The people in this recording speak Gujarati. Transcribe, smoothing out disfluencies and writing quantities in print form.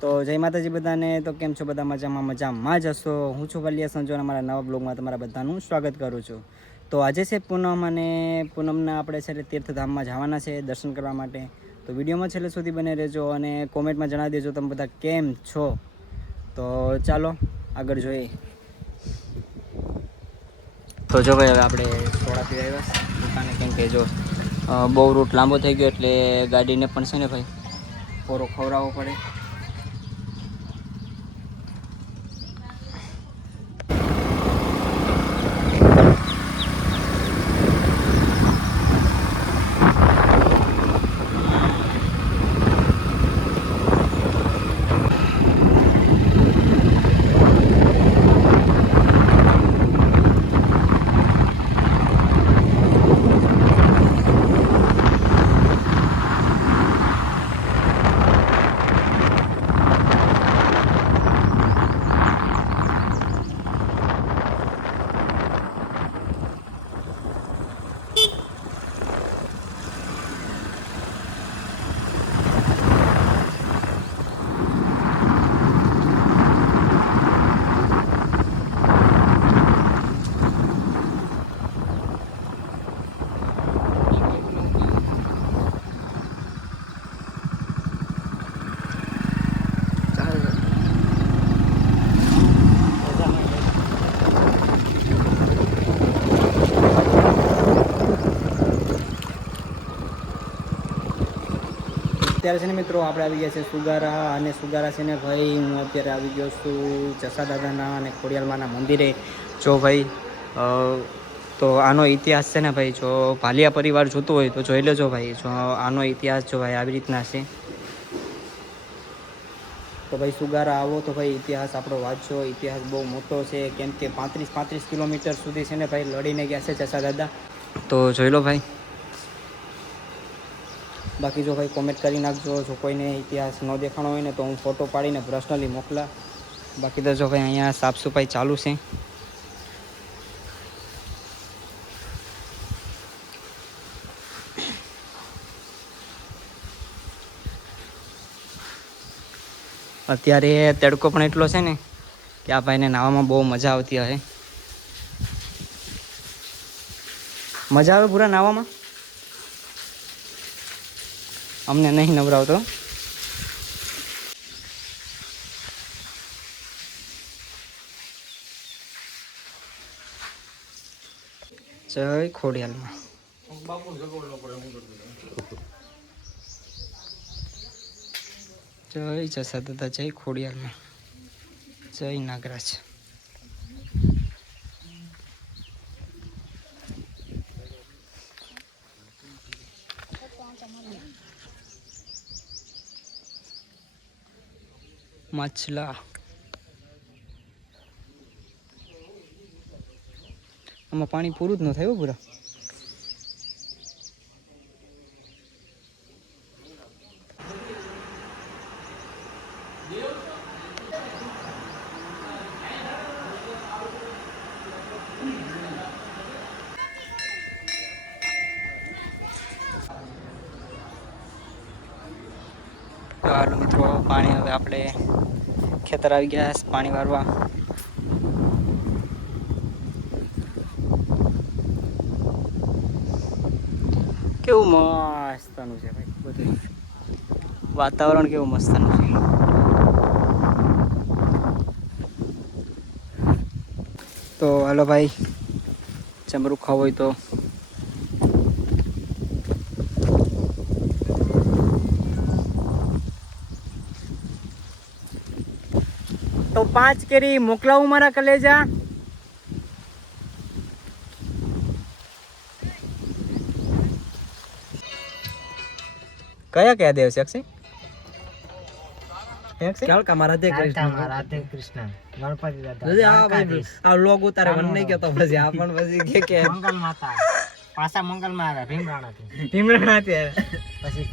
તો જય માતાજી બધાને. તો કેમ છો બધા? મજામાં જ હશો. હું છું વલિયા સંજોન. અમારા નવા બ્લોગમાં તમારા બધાનું સ્વાગત કરું છું. તો આજે છે પૂનમ, અને પૂનમના આપણે છે તીર્થધામમાં જવાના છે દર્શન કરવા માટે. તો વિડીયોમાં છેલ્લે સુધી બને રહેજો અને કોમેન્ટમાં જણાવી દેજો તમે બધા કેમ છો. તો ચાલો આગળ જોઈએ. તો જો ભાઈ હવે આપણે સોડા પી આવ્યા દુકાને, કેમ કે જો બહુ રૂટ લાંબો થઈ ગયો એટલે ગાડીને પણ છે ને ભાઈ પૂરો ખવડાવવો પડે. અત્યારે છે ને મિત્રો આપણે આવી ગયા છે સુગારા, અને સુગારા છે ને ભાઈ હું અત્યારે આવી ગયો છું જસા દાદાના અને ખોડિયાલમાના મંદિરે. જો ભાઈ તો આનો ઇતિહાસ છે ને ભાઈ, જો ભાલિયા પરિવાર જોતું હોય તો જોઈ લેજો ભાઈ. જો આનો ઇતિહાસ જો ભાઈ આવી રીતના છે. તો ભાઈ સુગારા આવો તો ભાઈ ઇતિહાસ આપણો વાંચો. ઇતિહાસ બહુ મોટો છે, કેમ કે 35 કિલોમીટર સુધી છે ને ભાઈ લડીને ગયા છે જસા દાદા. તો જોઈ લો ભાઈ. બાકી જો ભાઈ કોમેન્ટ કરી નાખજો. જો કોઈને ઇતિહાસ ન દેખાણો હોય ને તો હું ફોટો પાડીને પર્સનલી મોકલા. બાકી તો જો ભાઈ અહીંયા સાફ સફાઈ ચાલુ છે. અત્યારે તડકો પણ એટલો છે ને કે આ ભાઈને નાહવામાં બહુ મજા આવતી હશે. મજા આવે પૂરા નાહવામાં? અમને નહીં નવરાવતો. જય ખોડિયાલમાં. જય જસા દાદા, જય ખોડિયાલમાં, જય નાગરાજ. માછલા આમાં પાણી પૂરું જ ન થાય પૂરા. તો હાલો મિત્રો, પાણી હવે આપણે ખેતર આવી ગયા પાણી વારવા. કેવું મસ્તનું છે ભાઈ બધું વાતાવરણ, કેવું મસ્તનું છે. તો હાલો ભાઈ, ચમરૂ ખાવું હોય તો તો 5 કેરી મોકલાવું મારા કલેજા. કયા કયા દેવ છે અક્ષય? રાધે કૃષ્ણ ગણપતિ દાદા. આ લોગ ઉતારે મને નહીં કહેતો પછી આ પણ પછી કે મંગલ માતા પાછા મંગલ માં આવ્યા ભીમરાણા થી પછી